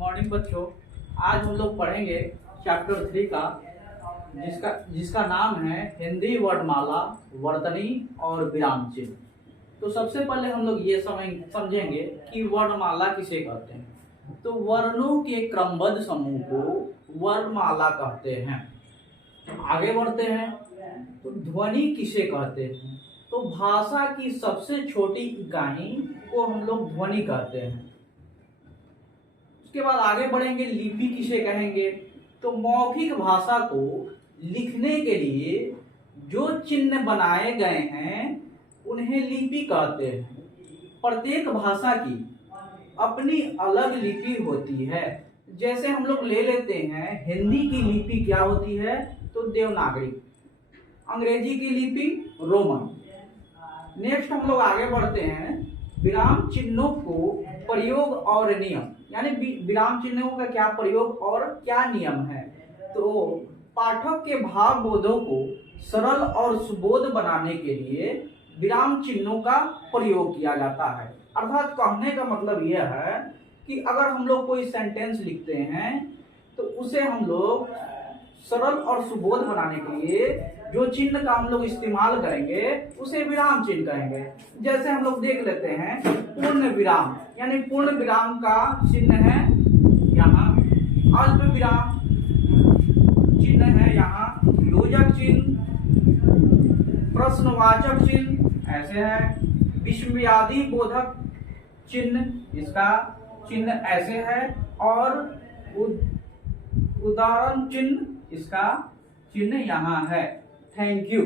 Morning बच्चों। आज हम लोग पढ़ेंगे चैप्टर 3 का जिसका नाम है हिंदी वर्णमाला, वर्तनी और विराम चिन्ह। तो सबसे पहले हम लोग ये समझेंगे कि वर्णमाला किसे कहते हैं। तो वर्णों के क्रमबद्ध समूह को वर्णमाला कहते हैं। आगे बढ़ते हैं तो ध्वनि किसे कहते हैं। तो भाषा की सबसे छोटी इकाई को हम लोग ध्वनि कहते हैं। उसके बाद आगे बढ़ेंगे, लिपि किसे कहेंगे। तो मौखिक भाषा को लिखने के लिए जो चिन्ह बनाए गए हैं उन्हें लिपि कहते हैं। प्रत्येक भाषा की अपनी अलग लिपि होती है। जैसे हम लोग ले लेते हैं, हिंदी की लिपि क्या होती है तो देवनागरी, अंग्रेजी की लिपि रोमन। नेक्स्ट हम लोग आगे बढ़ते हैं, विराम चिन्हों को प्रयोग और नियम, यानी विराम चिन्हों का क्या प्रयोग और क्या नियम है। तो पाठक के भाव बोधों को सरल और सुबोध बनाने के लिए विराम चिन्हों का प्रयोग किया जाता है। अर्थात कहने का मतलब यह है कि अगर हम लोग कोई सेंटेंस लिखते हैं तो उसे हम लोग सरल और सुबोध बनाने के लिए जो चिन्ह का हम लोग इस्तेमाल करेंगे उसे विराम चिन्ह कहेंगे। जैसे हम लोग देख लेते हैं पूर्ण विराम, यानी पूर्ण विराम का चिन्ह है यहाँ, अल्प विराम चिन्ह है यहाँ, योजक चिन्ह, प्रश्नवाचक चिन्ह ऐसे है, विस्मयादि बोधक चिन्ह इसका चिन्ह ऐसे है, और उदाहरण चिन्ह इसका चिन्ह यहाँ है। Thank you.